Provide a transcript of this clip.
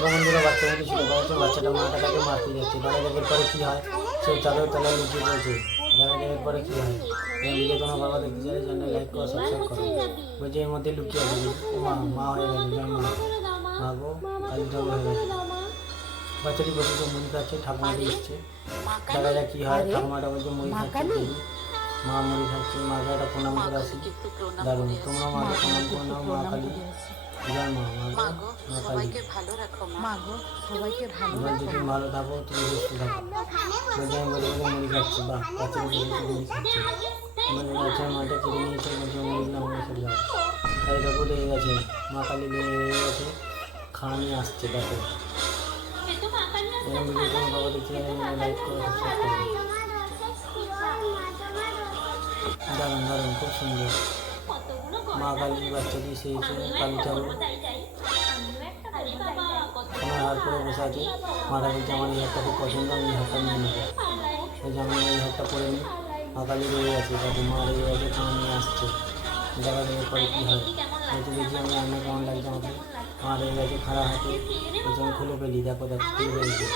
দেখো বন্ধুরা বাচ্চা মধ্যে ছিল বলছে বাচ্চাটা মাটা তাকে মারতে যাচ্ছে। দেখা যাক এরপরে কী হয়। সে চাদর তলায় লুকিয়ে পড়েছে। দেখা যাক এরপরে কী হয়। ভিডিও তোমার বাবা দেখতে চাইলে চ্যানেল লাইক করো, সাবস্ক্রাইব করো। বলছে এর মধ্যে লুকিয়ে আছে। মা মা হয়ে গেছে, জয় মা। মা গো কালী ঠাকুর হয়ে গেছে। বাচ্চাটি বসে তো মুড়ি খাচ্ছে, ঠাকুমাটি এসছে। দেখা যাক কী হয়। ঠাকুমাটা বলছে মুড়ি খাচ্ছে, মা মুড়ি খাচ্ছে। মাকে একটা প্রণাম করে আসি। দারুণ, তোমরা মাকে প্রণাম করে নাও। মা কালী জয় মা। মা গো মা কালী তুমি ভালো থাকো, তুমি সুস্থ থাকো। বলছে আমি বলে বলে মুড়ি খাচ্ছি। বাহ, বাচ্চাটা বসে মুড়ি খাচ্ছে। আমাদের বাচ্চার মাটা কেড়ে নিয়েছে, বলছে মুড়ি না মুড়ি খেতে যাও। তাই দেখো লেগে গেছে, মা কালী লেগে গেছে, খাওয়া নিয়ে আসছে। দেখো এরকম ভিডিও তোমার বাবা দেখতে লাইক করো, সাবস্ক্রাইব করো। দারুণ দারুণ, খুব সুন্দর। মা কালী বাচ্চাটি সেয়েছে, কালী ঠাকুর আমার হাত করে বসে আছে। মাটা বলছে আমার এই হাতটা খুব পছন্দ, আমি এই হাতটা নিয়ে নেবো। ওই যে আমি এই হাতটা পরে নিই। মা কালী রয়ে গেছে, তাতে মা রয়ে গেছে, খাওয়া নিয়ে আসছে। দেখা যাবে পরে কী হয়। হয়তো দেখি আমি রান্না কেমন লাগছে আমাকে। মা রয়ে গেছে খাড়া হাতে, বলছে আমি খুলে ফেলি। দেখো দেখো খুলে ফেলছি।